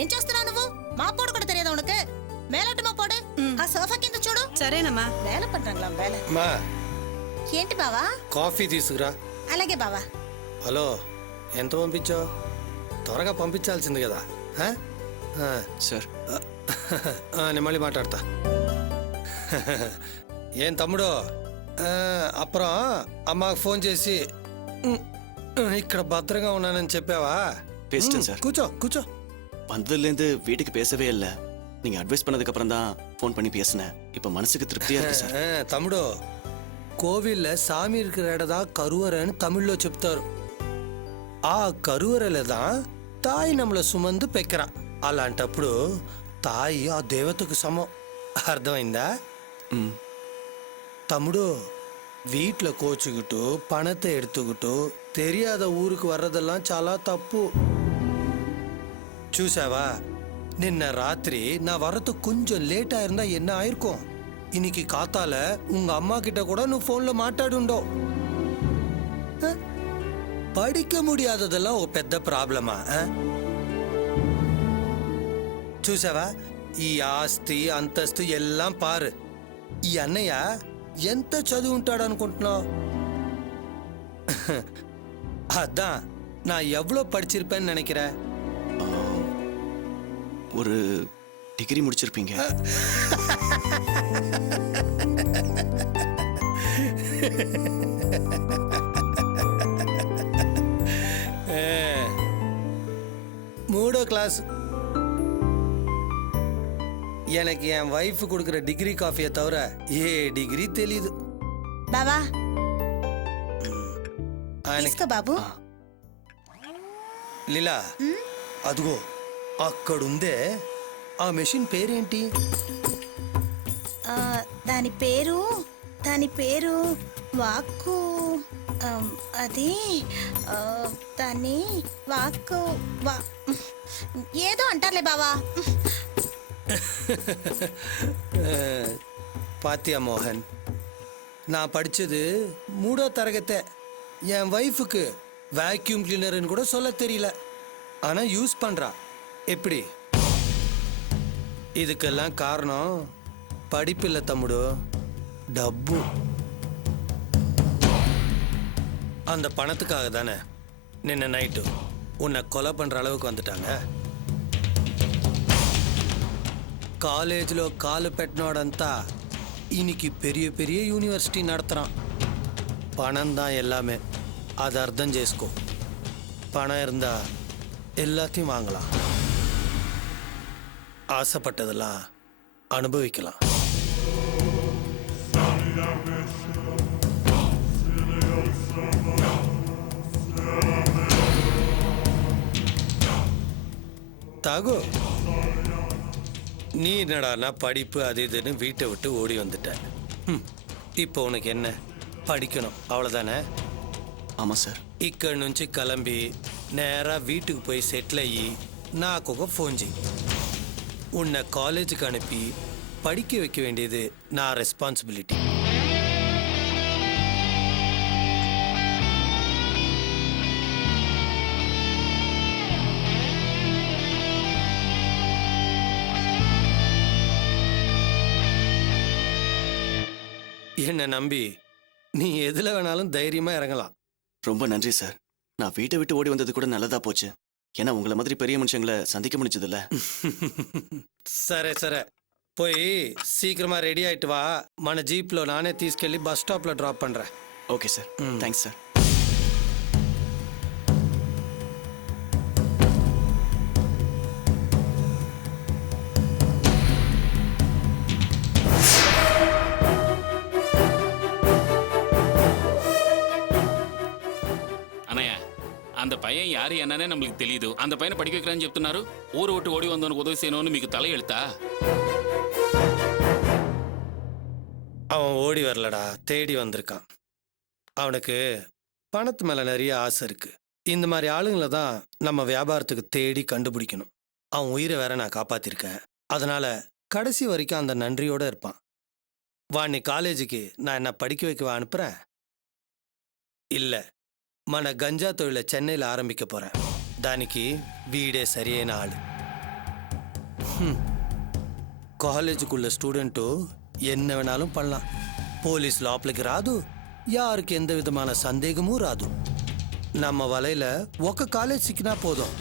ఏం చేస్తున్నావు నువ్వు? మా పోడు కూడా తెలియదా ఉనకు? మేలట్టు మా పోడు. ఆ సోఫా కింద చూడు. సరేనమ్మా. వేల పண்றாங்களா వేల. మా ఏంటి బావా? కాఫీ తీసుకురా. అలాగే బావా. హలో, ఎంత పంపించావు? త్వరగా పంపించాల్సింది కదా. సార్ నేను మళ్ళీ మాట్లాడతా. ఏం తమ్ముడు, అப்புறம் అమ్మకు ఫోన్ చేసి ఇక్కడ భద్రంగా ఉన్నానని చెప్పావా? பேசிட்டேன் சார். కూర్చో కూర్చో. வந்ததுலேருந்து வீட்டுக்கு பேசவே இல்லை. நீங்க அட்வைஸ் பண்ணதுக்கு அப்புறம் தான் ஃபோன் பண்ணி பேசினேன். இப்போ மனசுக்கு திருப்தியா இருக்கு சார். తమ్ముడు, కోవిల్లో సామి இருக்கிற இடదా కరువరని తమిళ్లో చెప్తారు. ఆ కరువరలేదా తాయి நம்மள సుమందు పెక్కరా. అలాంటప్పుడు తాయి ఆ దేవతకు సమం. అర్థమైందా? తమ్ముడు, வீட்டில் கோச்சுக்கிட்டு பணத்தை எடுத்துக்கிட்டு தெரியாத ஊருக்கு வர்றதெல்லாம் చాలా తప్పు. చూసావా, నిన్న రాత్రి நான் வரது கொஞ்சம் லேட்டா இருந்தா என்ன ஆயிருக்கும்? இன்னைக்கு காத்தால உங்க அம்மா கிட்ட கூட நீ போன்ல மாட்டாடுண்டோ. படிக்க முடியாததெல்லாம் ఒక పెద్ద ప్రాబ్లమా? చూసావా, ఈ ఆస్తి అంతస్తు ఎల్లాం పారు. ఈ అన్నయ్య ఎంత చదువు ఉంటాడు అనుకుంటున్నావు? அதான் நான் எவ்வளவு படிச்சிருப்பேன்னு நினைக்கிறேன். ஒரு டிகிரி முடிச்சிருப்பீங்க. மூடோ கிளாஸ். எனக்கு என் வைஃப் கொடுக்குற டிகிரி காஃபியை தவிர ஏ டிகிரி தெரியுது. బావా తీసుకో బాబు. లీలా, అదిగో అక్కడుందే ఆ మెషిన్ పేరేంటి? దాని పేరు వాక్కు. అది దాన్ని వాక్కు ఏదో అంటారులే బావా. பாத்தியா மோகன், நான் படிச்சது 3ஆம் தரகத்தை. என் வைஃபுக்கு வேக்யூம் கிளீனர்னு கூட சொல்ல தெரியல, ஆனா யூஸ் பண்றா. எப்படி? இதுக்கெல்லாம் காரணம் படிப்பில்லை தம்முடு, டப்பு. அந்த பணத்துக்காக தானே நின்ன நைட்டு உன்னை கொலை பண்ற அளவுக்கு வந்துட்டாங்க. కాలేజీలో కాలు పెట్టినోడంతా இன்னைக்கு பெரிய பெரிய యూనివర్సిటీ நடத்துறான். பணம் தான் எல்லாமே, அதை அர்த்தம் చేసుకో. பணம் இருந்தா எல்லாத்தையும் வாங்கலாம், ஆசைப்பட்டதெல்லாம் அனுபவிக்கலாம். தாகு, நீ என்னடானா படிப்பு அது இதுன்னு வீட்டை விட்டு ஓடி வந்துட்ட. இப்போ உனக்கு என்ன? படிக்கணும், அவ்வளோதானே? ஆமாம் சார். ఇక్కడి నుంచి கிளம்பி நேராக வீட்டுக்கு போய் செட்டில் ஆகி నాకు ఒక ఫోన్ చేయి. உன்னை காலேஜுக்கு அனுப்பி படிக்க வைக்க வேண்டியது நான் ரெஸ்பான்சிபிலிட்டி. என்னை நம்பி நீ எதில் வேணாலும் தைரியமாக இறங்கலாம். ரொம்ப நன்றி சார். நான் வீட்டை விட்டு ஓடி வந்தது கூட நல்லதா போச்சு. ஏன்னா உங்களை மாதிரி பெரிய மனுஷங்களை சந்திக்க முடிச்சதில்ல. సరే సరే, పోయి சீக்கிரமா ரெடி ஆயிட்டு வா. మన జీప్లో నానే తీసుకెళ్ళి బస్ స్టాప్లో డ్రాప్ பண்ணுறேன். Okay sir. Thanks sir. அந்த பையன் யாரு என்னன்னே நம்மளுக்கு தெரியுது. அந்த பையனை படிக்க வைக்கிறான்னு చెప్తున్నారు. ஊரை விட்டு ஓடி வந்தவனுக்கு உதவி செய்யணும்னு మీకు தலையெழுத்தா? அவன் ஓடி வரலடா, தேடி வந்திருக்கான். அவனுக்கு பணத்து மேல நிறைய ஆசை இருக்கு. இந்த மாதிரி ஆளுங்களை தான் நம்ம வியாபாரத்துக்கு தேடி கண்டுபிடிக்கணும். அவன் உயிரை வேற நான் காப்பாத்திருக்கேன். அதனால கடைசி வரைக்கும் அந்த நன்றியோட இருப்பான். வா, நீ காலேஜுக்கு நான் என்ன படிக்க வைக்கவா அனுப்புறேன்? இல்லை, మన గంజా తొழிల చెన్నైలో ఆరంభిక పోరా. దానికి వీడే సరైన ఆడు. కాలేజీకుள்ள స్టూడెంటు ఎన్ని వేణాலும் పడலாம் పోలీస్ లోపలికి రాదు யாருக்கு எந்த விதமான சந்தேகமும் ராது நம்ம வலையில ఒక காலேஜ் சிக்கினா போதும்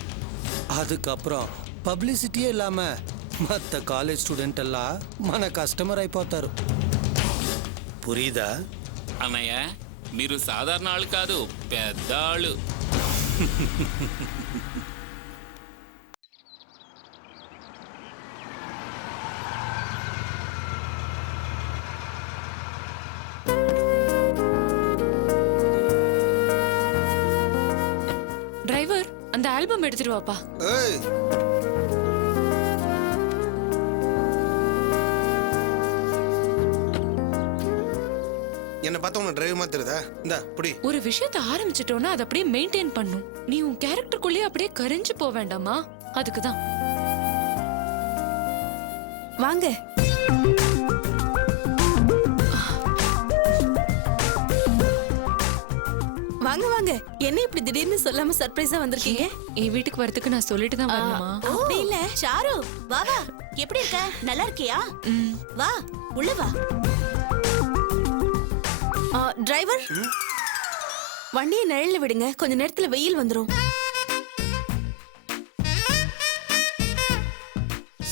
அதுக்கப்புறம் పబ్లిసిటీయే ఇல்லாమ மற்ற కాలేజ్ స్టూడెంట్ எல்லாம் మన కస్టమర్ అయిపోతారు పురీదా అన్నయ్య మీరు సాధారణ ఆళ్ళు కాదు, పెద్ద ఆళ్ళు. டிரைவர், அந்த ஆல்பம் எடுத்துட்டு வாப்பா. ஏய் என்ன பார்த்தா உனக்கு டிரைவர் மாதிரி தெரியுதா? இந்தா புடி. ஒரு விஷயத்தை ஆரம்பிச்சிட்டோம்னா அதை அப்படியே மெயின்டைன் பண்ணும். நீ உன் கேரக்டருக்குள்ளேயே அப்படியே கரைஞ்சு போக வேண்டாமா? அதுக்குதான். வாங்க. வாங்க வாங்க. என்ன இப்படி திடீர்னு சொல்லாம சர்ப்ரைஸா வந்திருக்கீங்க? என் வீட்டுக்கு வரதுக்கு நான் சொல்லிட்டு தான் வரணுமா? அப்படி இல்ல. சாரு வா வா, எப்படி இருக்க? நல்லா இருக்கியா? வா உள்ள வா. டிரைவர், வண்டியை நிழல்ல விடுங்க, கொஞ்ச நேரத்துல வெயில் வந்துரும்.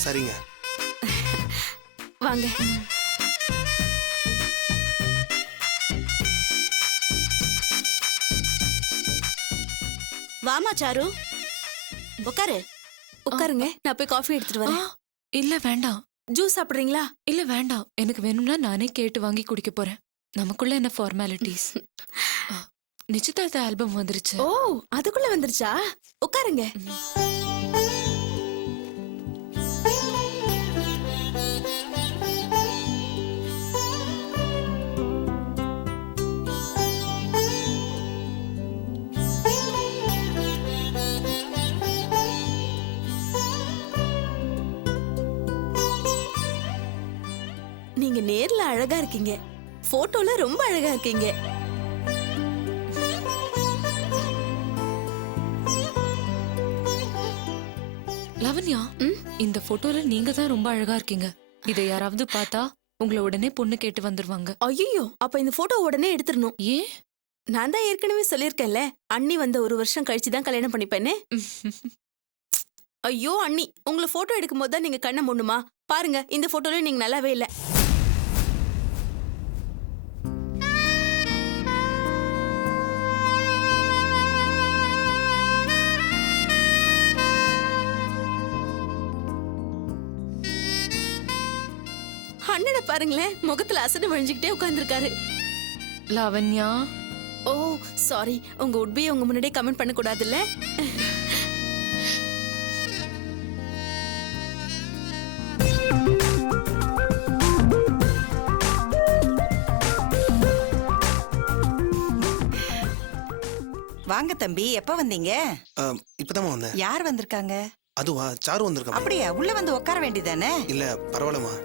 சரிங்க. வாங்க. வாமா சாரு, உட்காரு. உட்காருங்க, நான் போய் காஃபி எடுத்துட்டு வரேன். இல்ல வேண்டாம். ஜூஸ் சாப்பிடுறீங்களா? இல்ல வேண்டாம், எனக்கு வேணும்னா நானே கேட்டு வாங்கி குடிக்க போறேன். நமக்குள்ள என்ன ஃபார்மாலிட்டிஸ். நிச்சயதார்த்த ஆல்பம் வந்துருச்சு. ஓ, அதுக்குள்ள வந்துருச்சா? உட்காருங்க. நீங்க நேர்ல அழகா இருக்கீங்க, போட்டோல ரொம்ப அழகா இருக்கீங்க. லவண்யா, இந்த போட்டோல நீங்க தான் ரொம்ப அழகா இருக்கீங்க. இதை யாராவது பார்த்தா உங்களை உடனே பொண்ணு கேட்டு வந்துருவாங்க. ஐயோ, அப்ப இந்த போட்டோ உடனே எடுத்துடணும். ஏன்? நான் தான் ஏற்கனவே சொல்லிருக்கேன்ல, அண்ணி வந்த 1 வருஷம் கழிச்சு தான் கல்யாணம் பண்ணிப்பேன்னு. ஐயோ அண்ணி, உங்களை போட்டோ எடுக்கும் போது தான் நீங்க கண்ணை மூடணுமா? பாருங்க, இந்த போட்டோல நீங்க நல்லாவே இல்ல. அண்ணனை பாருங்களேன், முகத்துல அசடு வழிஞ்சுக்கிட்டே உட்கார்ந்துருக்காரு. லாவண்யா, ஓ சாரி, உங்க உட்பியை உங்க முன்னாடியே கமெண்ட் பண்ண கூடாதுல்ல. வாங்க தம்பி, எப்ப வந்தீங்க? இப்பதான் வந்தேன். யார் வந்திருக்காங்க? அதுவா, சாரு வந்திருக்கான். அப்படியா? உள்ள வந்து உட்கார வேண்டியதானே? இல்ல பரவாயில்லமா.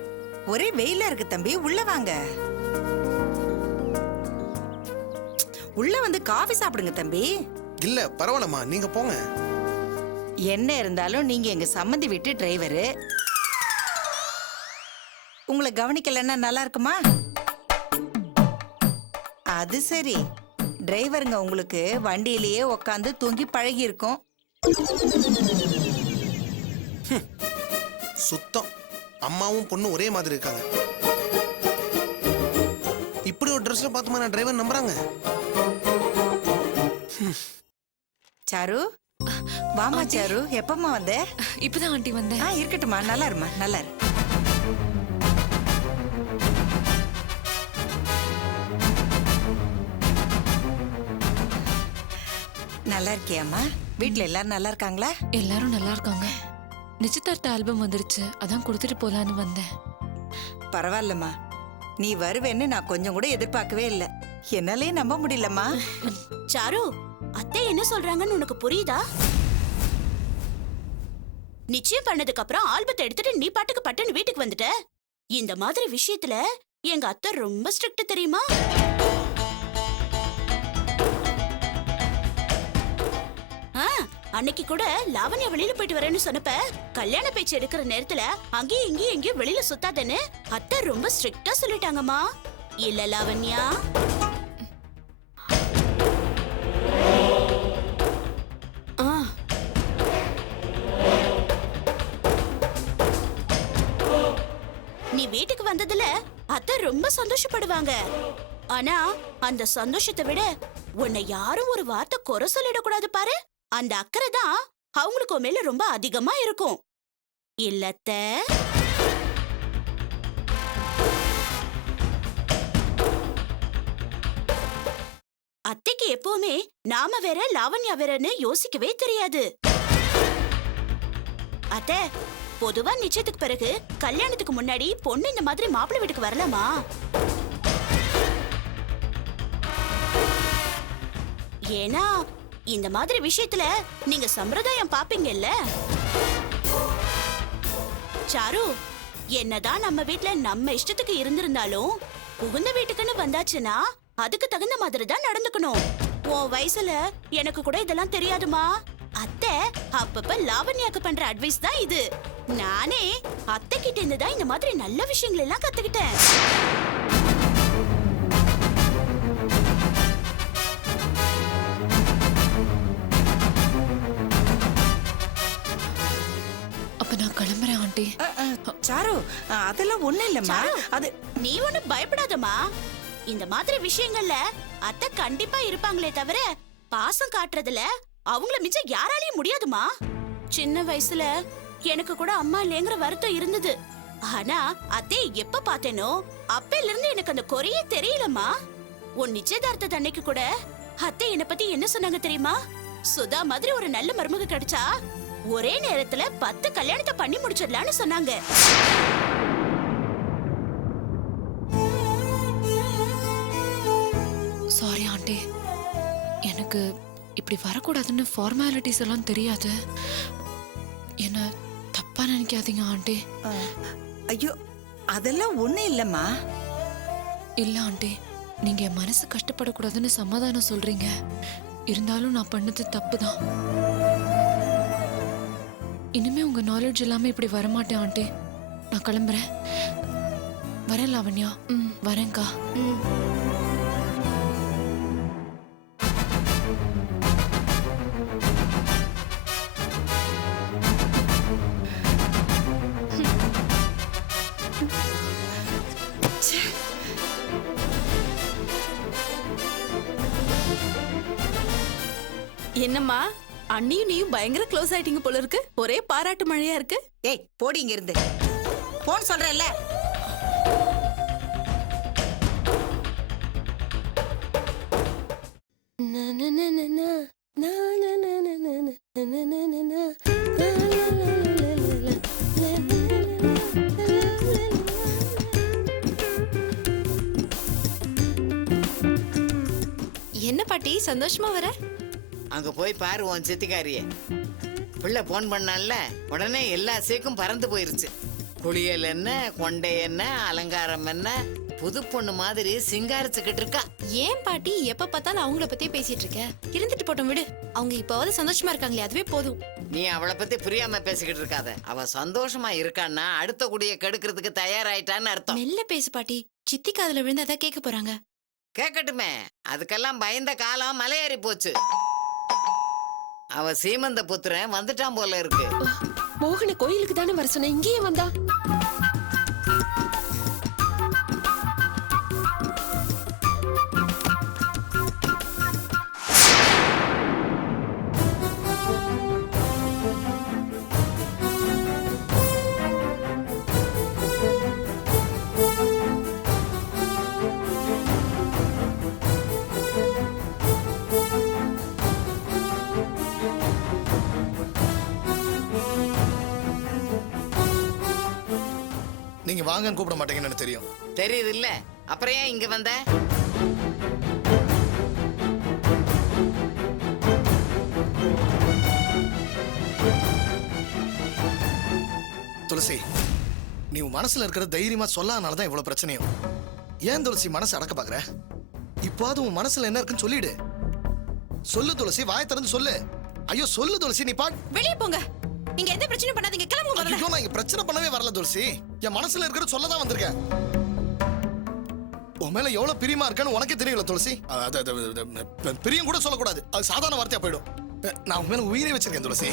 ஒரே வெயிலா இருக்கு தம்பி, உள்ள வாங்க. உள்ள வந்து காஃபி சாப்பிடுங்க தம்பி. இல்ல பரவாயில்லமா, நீங்க போங்க. என்ன இருந்தாலும் நீங்க எங்க சம்மந்தி வீட்டு டிரைவரு. உங்களை கவனிக்கலன்னா நல்லா இருக்குமா? அது சரி, டிரைவருங்க உங்களுக்கு வண்டியிலேயே உக்காந்து தூங்கி பழகி இருக்கும். சுத்தம். அம்மாவும் பொண்ணு ஒரே மாதிரி இருக்காங்க. இப்படி ஒரு ட்ரெஸ்ல பார்த்துமா நான் டிரைவர் நம்புறாங்க? சாரு, வாமா சாரு, எப்பமா வந்த? இப்பதான் ஆண்டி வந்தேன். இருக்கட்டுமா, நல்லா இருமா, நல்லா இரு. நல்லா இருக்கியாம்மா? வீட்ல எல்லாரும் நல்லா இருக்காங்களா? எல்லாரும் நல்லா இருக்காங்க. நிச்சயதார்த்த ஆல்பம் வந்துருச்சு, அதான் கொடுத்துட்டு போலான்னு வந்தேன். பரவாயில்லம்மா, நீ வருவேன்னு நான் கொஞ்சம் கூட எதிர்பார்க்கவே இல்ல. என்னாலே நம்ப முடியலம்மா. சாரு, அத்தை என்ன சொல்றாங்கன்னு உனக்கு புரியுதா? நிச்சயம் பண்ணதுக்கு அப்புறம் ஆல்பத்தை எடுத்துட்டு நீ பாட்டுக்கு பட்டுன்னு வீட்டுக்கு வந்துட்ட. இந்த மாதிரி விஷயத்துல எங்க அத்தை ரொம்ப ஸ்ட்ரிக்ட் தெரியுமா? அன்னைக்கு கூட லாவண்யா வெளியில போயிட்டு வரேன்னு சொன்னப்ப கல்யாண பேச்சு எடுக்கிற நேரத்துல அங்கேயும் இங்கேயும் எங்கேயும் வெளியில சுத்தாதேன்னு அத்தை ரொம்ப ஸ்ட்ரிக்டா சொல்லிட்டாங்கம்மா. இல்ல லாவண்யா? ஆ நீ வீட்டுக்கு வந்ததுல அத்தை ரொம்ப சந்தோஷப்படுவாங்க. ஆனா அந்த சந்தோஷத்தை விட உன்னை யாரும் ஒரு வார்த்தை குறை சொல்லிடக்கூடாது பாரு, அந்த அக்கறை தான் அவங்களுக்கு உன் மேல ரொம்ப அதிகமா இருக்கும். இல்லத்த? அத்தைக்கு எப்பவுமே நாம வேற லாவண்யா வேறன்னு யோசிக்கவே தெரியாது. அத்தை, பொதுவா நிச்சயத்துக்கு பிறகு கல்யாணத்துக்கு முன்னாடி பொண்ணு இந்த மாதிரி மாப்பிள்ளை வீட்டுக்கு வரலாமா? ஏன்னா இந்த மாதிரி விஷயத்துல நீங்க சம்பிரதாயம் பாப்பீங்கல்ல. சாரு, என்னதான் நம்ம வீட்ல நம்ம இஷ்டத்துக்கு இருந்திருந்தாலும் புகுந்த வீட்டுக்குன்னு வந்தாச்சுன்னா அதுக்கு தகுந்த மாதிரி தான் நடந்துக்கணும். உன் வயசுல எனக்கு கூட இதெல்லாம் தெரியாதுமா. அத்தை அப்பப்ப லாவண்யாக்கு பண்ற அட்வைஸ் தான் இது. நானே அத்தை கிட்ட இருந்து தான் இந்த மாதிரி நல்ல விஷயங்கள் எல்லாம் கத்துக்கிட்டேன். அப்ப நான் கிளம்புறேன் ஆண்டி. சாரு, அதெல்லாம் ஒண்ணும் இல்லம்மா. அது நீ ஒண்ணும் பயப்படாதம்மா. இந்த மாதிரி விஷயங்கள்ல அத்தை கண்டிப்பா இருப்பாங்களே தவிர பாசம் காட்டுறதுல அவங்கள மிச்சம் யாராலையும் முடியாதுமா. சின்ன வயசுல எனக்கு கூட அம்மா இல்லைங்கிற வருத்தம் இருந்தது. ஆனா அத்தை எப்ப பார்த்தேனோ அப்பையில இருந்து எனக்கு அந்த குறையே தெரியலம்மா. உன் நிச்சயதார்த்த அன்னைக்கு கூட அத்தை என்ன பத்தி என்ன சொன்னாங்க தெரியுமா? சுதா மாதிரி ஒரு நல்ல மருமக கிடைச்சா ஒரே நேரத்துல 10 கல்யாணத்தை பண்ணி முடிச்சிடலான்னு சொன்னாங்க. சாரி ஆண்டி, எனக்கு இப்படி வரக்கூடாதுன்னு ஃபார்மாலிட்டிஸ் எல்லாம் தெரியாது. என்ன தப்பா நினைக்காதீங்க ஆண்டி. ஐயோ, அதெல்லாம் ஒண்ணும் இல்லம்மா. இல்ல ஆண்டி, நீங்க என் மனசு கஷ்டப்படக்கூடாதுன்னு சமாதானம் சொல்றீங்க. இருந்தாலும் நான் பண்ணது தப்புதான். இனிமே உங்க நாலேஜ் இல்லாம இப்படி வரமாட்டேன் ஆண்டி. நான் கிளம்புறேன். வரேன் லாவண்யா. வரேன்க்கா. என்னம்மா, அண்ணியும் நீயும் பயங்கர க்ளோஸ் ஆயிட்டீங்க போல இருக்கு. ஒரே பாராட்டு மழையா இருக்கு. ஏய், போடி இங்க இருந்து. போன் சொல்றேன்ல. என்ன பாட்டி சந்தோஷமா வர? அங்க போய் பாரு உன் சித்திக்காரிய. பிள்ளை போன் பண்ணால உடனே எல்லா சேக்கும் பறந்து போயிருச்சு. குளியல் என்ன, கொண்டை என்ன, அலங்காரம் என்ன, புது பொண்ணு மாதிரி சிங்காரிச்சுக்கிட்டு இருக்கா. ஏன் பாட்டி எப்ப பார்த்தாலும் அவங்கள பத்தியே பேசிட்டு இருக்க? இருந்துட்டு போட்டோம் விடு. அவங்க இப்பவாவது சந்தோஷமா இருக்காங்களே, அதுவே போதும். நீ அவளை பத்தி புரியாம பேசிக்கிட்டு இருக்காத. அவ சந்தோஷமா இருக்கான்னா அடுத்த குடிய கெடுக்கிறதுக்கு தயாராயிட்டான்னு அர்த்தம். மெல்ல பேசு பாட்டி. சித்தி காதுல விழுந்து அதான் கேட்க போறாங்க. கேட்கட்டுமே, அதுக்கெல்லாம் பயந்த காலம் மலையேறி போச்சு. அவ சீமந்த புத்திரன் வந்துட்டான் போல இருக்கு. மோகன கோயிலுக்கு தானே வர சொன்ன, இங்கேயே வந்தா? நீங்க வாங்கன்னு கூப்பிட மாட்டீங்கன்னு எனக்கு தெரியும். தெரியுது இல்ல, அப்புறம் ஏன் இங்க வந்த? துளசி, நீ உன் மனசுல இருக்கிற தைரியமா சொல்லாதனாலதான் இவ்வளவு பிரச்சனையும். ஏன் துளசி மனசு அடக்க பாக்குற? இப்போது உன் மனசுல என்ன இருக்குன்னு சொல்லிடு. சொல்லு துளசி, வாயை திறந்து சொல்லு. ஐயோ சொல்லு துளசி நீ பாட். வெளியே போங்க. இங்க எந்த பிரச்சனையும் பண்ணாதீங்க. கிளம்புங்க முதல்ல. ஐயோ நான் இங்க பிரச்சனை பண்ணவே வரல துளசி. என் மனசுல இருக்கிறது சொல்ல தான் வந்திருக்கேன். உன் மேல எவ்வளவு பிரியமா இருக்கேன்னு உனக்கே தெரியல துளசி. பிரியம் கூட சொல்லக்கூடாது, அது சாதாரண வார்த்தையா போயிடும். நான் உன் மேல உயிரை வச்சிருக்கேன் துளசி.